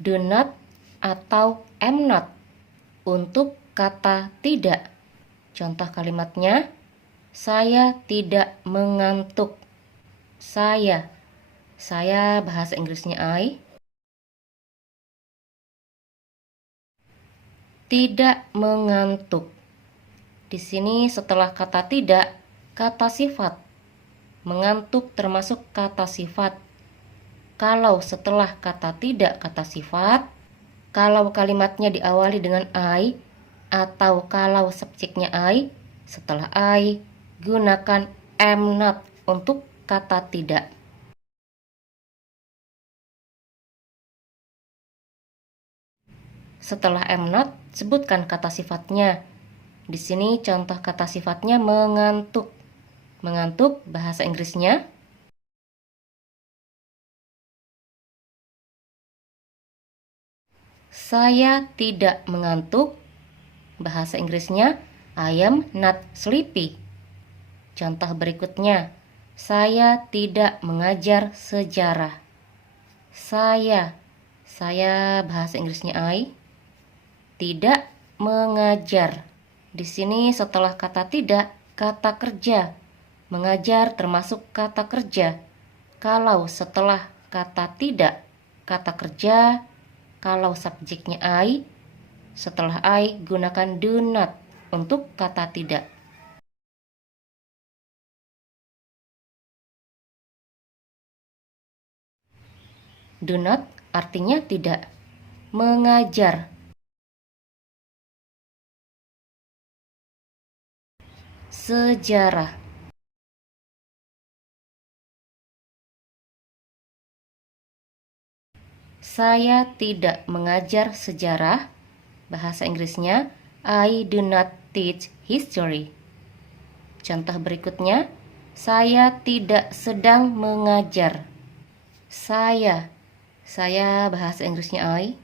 do not atau am not untuk kata tidak. Contoh kalimatnya, saya tidak mengantuk. Saya bahasa Inggrisnya I. Tidak mengantuk. Di sini setelah kata tidak, kata sifat. Mengantuk termasuk kata sifat. Kalau setelah kata tidak kata sifat, kalau kalimatnya diawali dengan I, atau kalau subjeknya I, setelah I, gunakan am not untuk kata tidak. Setelah am not, sebutkan kata sifatnya. Di sini contoh kata sifatnya mengantuk. Mengantuk bahasa Inggrisnya saya tidak mengantuk. Bahasa Inggrisnya I am not sleepy. Contoh berikutnya, saya tidak mengajar sejarah. Saya bahasa Inggrisnya I. Tidak mengajar. Di sini setelah kata tidak, kata kerja. Mengajar termasuk kata kerja. Kalau setelah kata tidak, kata kerja. Kalau subjeknya I, setelah I gunakan do not untuk kata tidak. Do not artinya tidak. Mengajar. Sejarah. Saya tidak mengajar sejarah. Bahasa Inggrisnya I do not teach history. Contoh berikutnya, saya tidak sedang mengajar. Saya bahasa Inggrisnya I.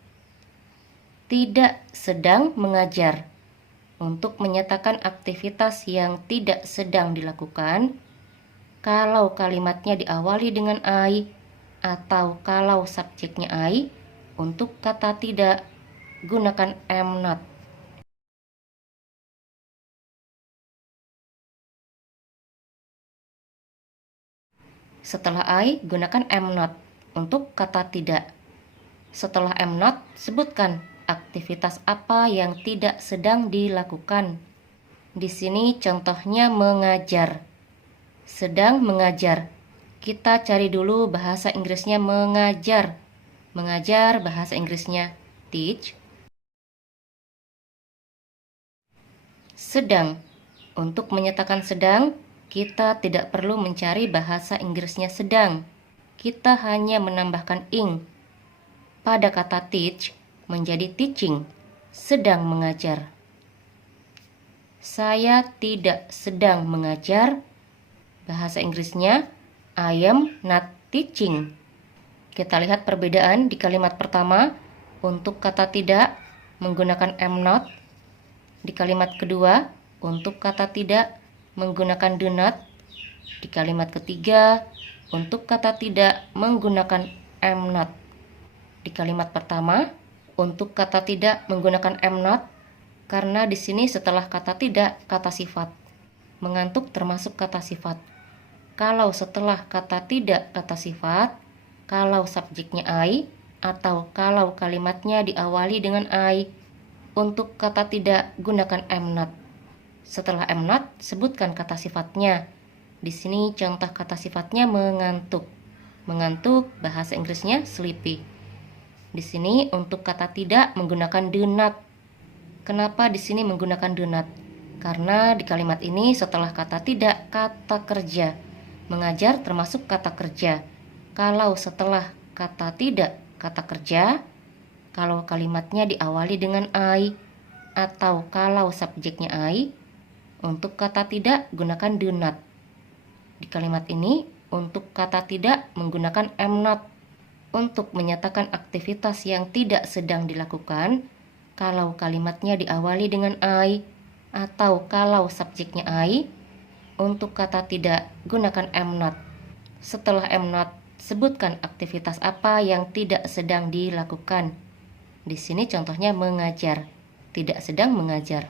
Tidak sedang mengajar. Untuk menyatakan aktivitas yang tidak sedang dilakukan, kalau kalimatnya diawali dengan I, atau kalau subjeknya I, untuk kata tidak, gunakan am not. Setelah I, gunakan am not untuk kata tidak. Setelah am not, sebutkan aktivitas apa yang tidak sedang dilakukan. Di sini contohnya mengajar. Sedang mengajar. Kita cari dulu bahasa Inggrisnya mengajar. Mengajar bahasa Inggrisnya teach. Sedang. Untuk menyatakan sedang, kita tidak perlu mencari bahasa Inggrisnya sedang. Kita hanya menambahkan ing pada kata teach menjadi teaching, sedang mengajar. Saya tidak sedang mengajar. Bahasa Inggrisnya I am not teaching. Kita lihat perbedaan di kalimat pertama. Untuk kata tidak menggunakan am not. Di kalimat kedua untuk kata tidak menggunakan do not. Di kalimat ketiga untuk kata tidak menggunakan am not. Di kalimat pertama untuk kata tidak menggunakan am not karena di sini setelah kata tidak kata sifat. Mengantuk termasuk kata sifat. Kalau setelah kata tidak kata sifat, kalau subjeknya I, atau kalau kalimatnya diawali dengan I, untuk kata tidak gunakan am not. Setelah am not, sebutkan kata sifatnya. Di sini contoh kata sifatnya mengantuk. Mengantuk bahasa Inggrisnya sleepy. Di sini untuk kata tidak menggunakan do not. Kenapa di sini menggunakan do not? Karena di kalimat ini setelah kata tidak kata kerja. Mengajar termasuk kata kerja. Kalau setelah kata tidak kata kerja, kalau kalimatnya diawali dengan I, atau kalau subjeknya I, untuk kata tidak gunakan do not. Di kalimat ini untuk kata tidak menggunakan am not. Untuk menyatakan aktivitas yang tidak sedang dilakukan, kalau kalimatnya diawali dengan I, atau kalau subjeknya I, untuk kata tidak gunakan am not. Setelah am not, Sebutkan aktivitas apa yang tidak sedang dilakukan. Di sini contohnya mengajar, tidak sedang mengajar.